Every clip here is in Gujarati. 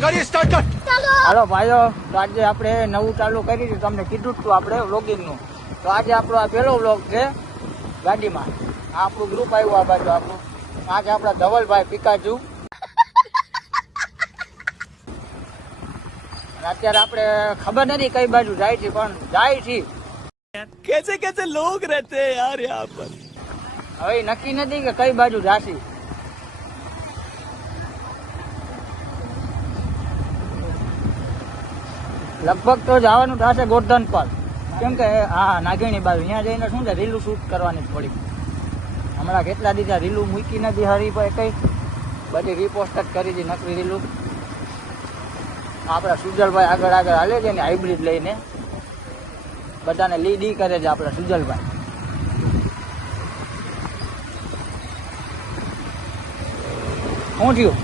ગાડી સ્ટાર્ટ કર. હાલો ભાઈઓ, તો આજે આપણે નવું ચાલુ કરી દીધું, તમને કીધું હતું આપણે વ્લોગિંગનું. તો આજે આપણો આ પહેલો વ્લોગ છે ગાડીમાં. આ આપણું ગ્રુપ આવ્યું આ બાજુ આપણું. આજે આપણા ધવલભાઈ પિકાચુ. અત્યારે આપણે ખબર નથી કઈ બાજુ જાય છે, પણ જાય છે. कैसे कैसे लोग रहते हैं यार यहाँ पर. હવે નક્કી નથી કે કઈ બાજુ જાશી. લગભગ તો જવાનું થશે ગોર્ધન પર, કેમ કે હા નાગેણી બાજુ ત્યાં જઈને શું છે રીલું શૂટ કરવાની થોડીક. હમણાં કેટલા દિવસ રીલું મૂકી નથી હરીભાઈ, કઈ બધી રીપોસ્ટ જ કરી હતી નકરી રીલું. આપણા સુજલભાઈ આગળ આગળ હાલે છે ને હાઇબ્રિડ લઈને, બધાને લીડ ઈ કરે છે આપણા સુજલભાઈ. શું થયું?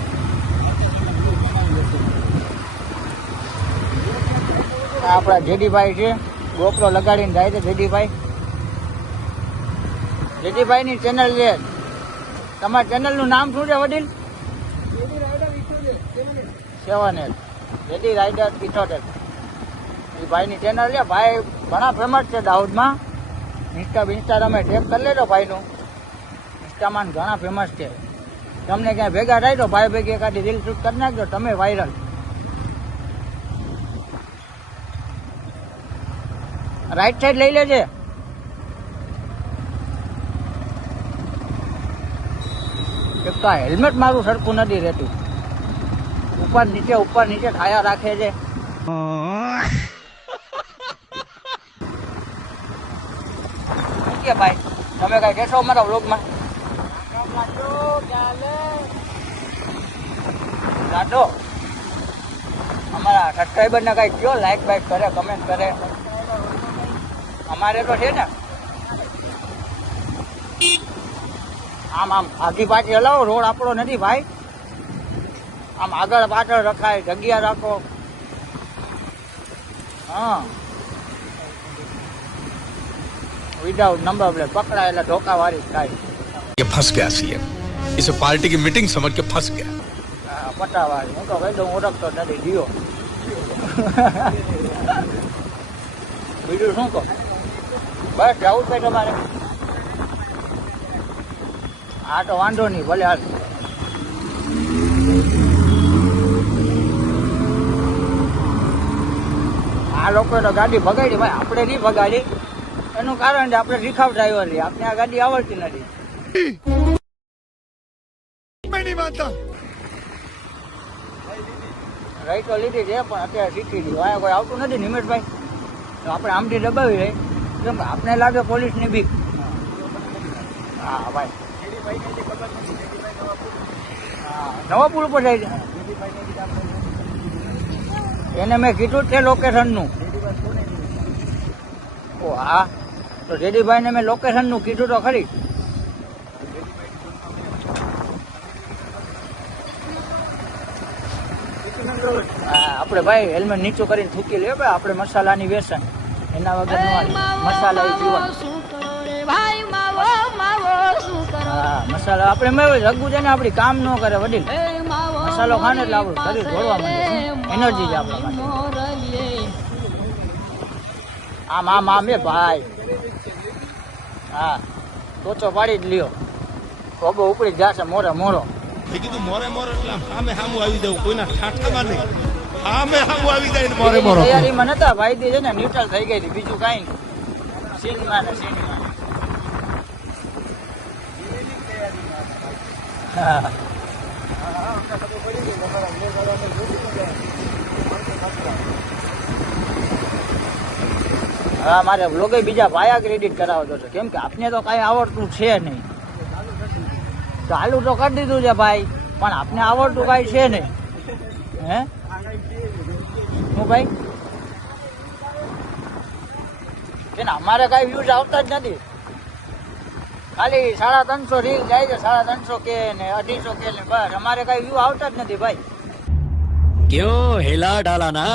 આપણા જેડીભાઈ છે, ગોપરો લગાડીને જાય છે જેડીભાઈ. જેડીભાઈની ચેનલ છે. તમારા ચેનલનું નામ શું છે વડીલ? 7L JD rider 78. એ ભાઈની ચેનલ છે. ભાઈ ઘણા ફેમસ છે દાહોદમાં. ઇન્સ્ટા તમે ટેગ કરી લેજો ભાઈનું. ઇન્સ્ટામાં ઘણા ફેમસ છે. તમને ક્યાંય ભેગા થાય તો ભાઈ ભેગી એકાદી રીલ શૂટ કરી નાખજો, તમે વાયરલ. રાઈટ સાઈડ લઈ લેજે. એક તો હેલ્મેટ મારું સરખું નથી રહેતું. ઉપર નીચે ઠાયા રાખે છે. ભાઈ તમે કઈ કહેશો અમારા વ્લોગમાં? રાધો અમારા સબસ્ક્રાઈબર ને કઈ કયો, લાઈક બાઈક કરે, કમેન્ટ કરે. અમારે તો છે ને આમ આઘી પાછી હલાવો. રોડ આપણો નથી ભાઈ. આમ આગળ પાછળ રખાય, જગ્યા રાખો. હા, વિધાઉટ નંબર પ્લેટ પકડાય એટલે ધોકા વાળી થાય. ये फंस गया सीएम. इसे पार्टी की मीटिंग समझ के फंस गया. પટાવાળી. હું તો કહી દઉં ઓળખતો નથી જીઓ. બીજું શું કહો? બસ જવું જ તમારે? હા તો વાંધો નહીં, ભલે હાલ. આ લોકોએ તો ગાડી ભગાડી ભાઈ, આપણે નહીં ભગાડી. એનું કારણ છે આપણે શીખાવ ડ્રાઈવર લઈએ, આપણે આ ગાડી આવડતી નથી. રહી તો લીધી છે પણ અત્યારે શીખી દીધું. અહીંયા કોઈ આવતું નથી નિમેશભાઈ, તો આપણે આમથી દબાવી રહી. કેમ આપણે લાગે પોલીસની બીક. હા ભાઈ, નવા પુલ ઉપર જાય છે. એને મેં કીધું જ છે લોકેશનનું. ઓ હા, તો જેડીભાઈને મેં લોકેશનનું કીધું તો ખરી. આપણે ભાઈ હેલ્મેટ નીચું કરીને થૂકી લે ભાઈ. આપણે મસાલાની વ્યસન, એના વગર મસાલા જીવન. હા મસાલા આપણે મેં રગુ છે ને આપણી કામ ન કરે વડીલ. મસાલો ખાને એટલે આપણું શરીર દોડવા માંડે, એનર્જી છે આપણા માટે. આમ એ ભાઈ. હા ટોચો પાડી જ લ્યો, કોબો ઉપડી જશે મોરે મોરો. કીધું મોરે મોરે એટલે સામે સામું આવી જવું, કોઈના ઠાઠામાં નહીં, સામે સામું આવી જાય મોરે મોરો. તૈયારીમાં નતા ભાઈ થી છે ને ન્યુટ્રલ થઈ ગઈ હતી, બીજું કાંઈ સીનમાં ને સીનમાં. હા મારે વ્લોગે બીજા ભાયા ક્રેડિટ કરાવતો છે, કેમ કે આપને તો કાંઈ આવડતું છે નહીં. ચાલુ તો કરી દીધું છે ભાઈ, પણ આપને આવડતું કાંઈ છે નહીં. હે હું ભાઈ છે ને, અમારે કાંઈ વ્યૂઝ આવતા જ નથી. ખાલી 350 રીલ જાય છે, 350 કે ને 250 કે ને બસ. અમારે કાંઈ વ્યૂ આવતા જ નથી ભાઈ. क्यों हिला डाला ना.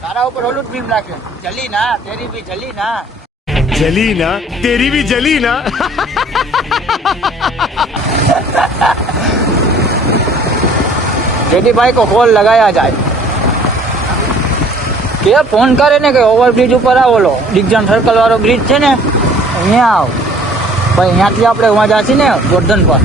તારા ઉપર ઓલું જ ફિલ્મ રાખ્યો, જલી ના તેરી ભી જલી ના. जली ना तेरी भी जली ना. यदि भाई को कॉल लगाया जाए કે ફોન કરે ને કે ઓવરબ્રિજ ઉપર આવો લો ડિગ્જન સર્કલ વાળો બ્રિજ છે ને અહીંયા આવો ભાઈ અહીંયાથી આપણે ઉવા જાશી ને ગોર્ધન પર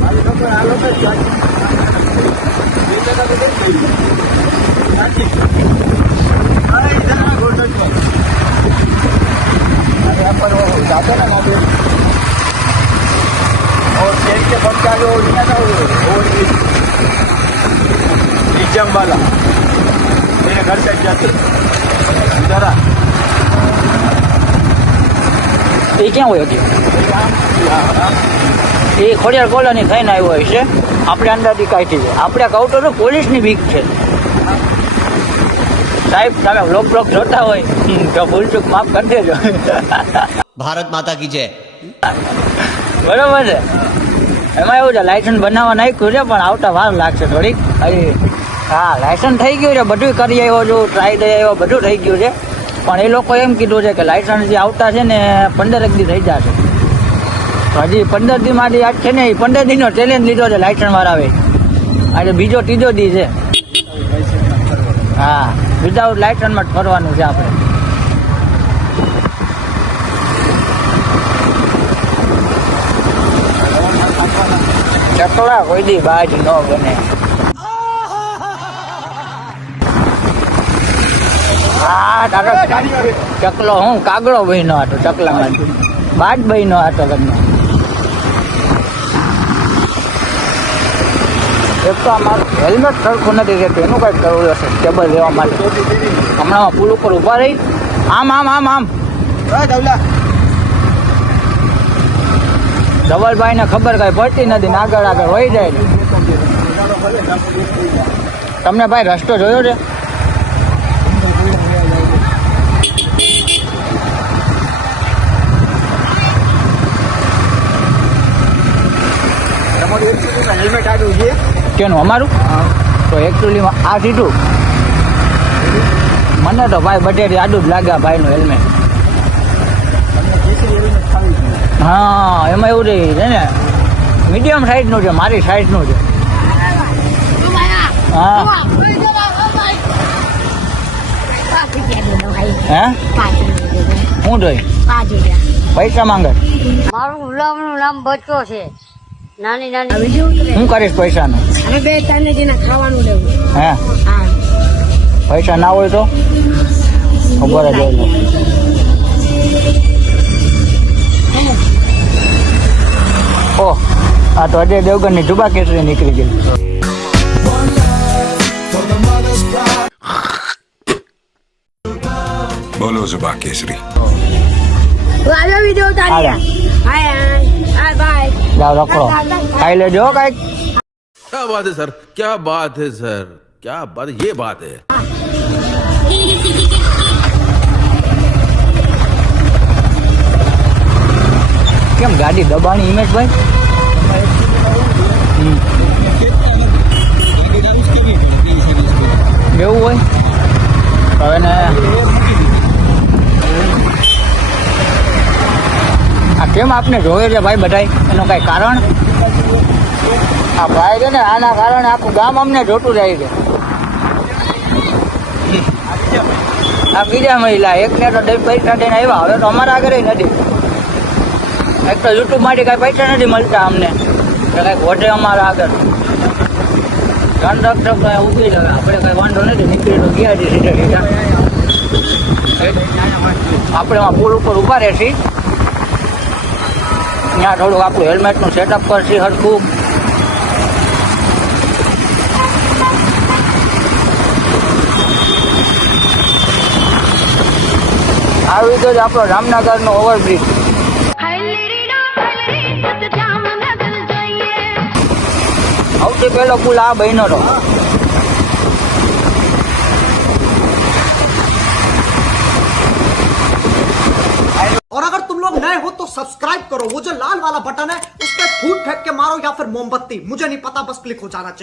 जाते ना वहाँ पे और ट्रेन के बच्चा जो नहीं था वो निजम वाला मेरे घर से जाते जरा ये क्या हुआ कि એ ખોડિયાર કોલોની થઈને આવ્યો હોય છે આપણે અંદરથી કાઢી છે આપણે કહું તો પોલીસની બીક છે સાહેબ તમે બ્લોક જોતા હોય તો ભૂલચૂક માફ કરી દેજો ભારત માતા કી જય બરોબર છે એમાં એવું છે લાયસન્સ બનાવવા નાખ્યું છે પણ આવતા વાર લાગશે થોડીક હા લાયસન્સ થઈ ગયું છે બધું કરી આવ્યો છું ટ્રાય દઈ આવ્યો બધું થઈ ગયું છે પણ એ લોકો એમ કીધું છે કે લાયસન્સ જે આવતા છે ને 15 દી થઈ જશે તો હજી 15 દી માંથી આજ છે ને એ 15 દીનો ચેલેન્જ લીધો છે લાયસન્સ વાળા આવે આજે બીજો ત્રીજો દી છે હા વિધાઉટ લાયસન્સમાં જ ફરવાનું છે આપણે ચકલા કોઈ દી બાજ ન બને હા ચકલો હું કાગડો બહેનો હતો ચકલામાં બાજ બહેનો હતો તમને એક તો અમારું હેલ્મેટ સરખું નથી રહેતું એનું કંઈક કરવું હશે ટેબલ લેવા માટે હમણાં પુલ ઉપર ઊભા રહી આમ ધવલભાઈ ને ખબર કઈ પડતી નથી ને આગળ વહી જાય ને તમને ભાઈ રસ્તો જોયો છે હેલ્મેટ આડું છે કેનું અમારું તો એકચ્યુઅલીમાં આ સીધું મને તો ભાઈ બધેથી આડું જ લાગે ભાઈનું હેલ્મેટ હા એમાં એવું રહી છે ને મીડિયમ સાઇઝનું છે મારી સાઇઝનું છે હા હે હું જોઈ પૈસા માંગે મારું ગુલામનું નામ બચ્ચો છે નાની હું કરીશ પૈસાનું અમે બે ત્રણ જણા ખાવાનું લેવું હે હા પૈસા ના હોય તો ખબર જ હોય ઓહ આ તો અજય દેવગનની જુબા કેસરી નીકળી ગઈ બોલો જુબા કેસરી વાલો વિડિયો ઉતારી હાય હાય બાય જાઓ રખડો ખાઈ લેજો કાંઈક क्या बात है सर क्या बात है सर क्या बात ये बात है કેમ ગાડી દબાણી હિમેશભાઈ એવું હોય હવે ને આ કેમ આપને જોવે છે ભાઈ બધાય એનું કઈ કારણ આ ભાઈ છે ને આના કારણે આખું ગામ અમને જોતું જાય છે આ બીજા મહિલા એકને તો પૈસા દઈને આવ્યા હવે તો અમારા આગળ નથી એક તો યુટ્યુબ માટે કાંઈ પૈસા નથી મળતા અમને કંઈક વધે અમારા આગળ ધનરક્ષક ઊભી રહે આપણે કંઈ વાંધો નથી નીકળી તો ગયા છીએ સીધા આપણે એમાં પુલ ઉપર ઊભા રહેશી ત્યાં થોડુંક આપણું હેલ્મેટનું સેટઅપ કરશી હરખું આવી તો જ આપણો જામનગરનો ઓવરબ્રિજ સૌથી પહેલો પુલ આ બન્યો હતો और अगर तुम लोग नए हो तो सब्सक्राइब करो वो जो लाल वाला बटन है उस पर फूट फेंक के मारो या फिर मोमबत्ती मुझे नहीं पता बस क्लिक हो जाना चाहिए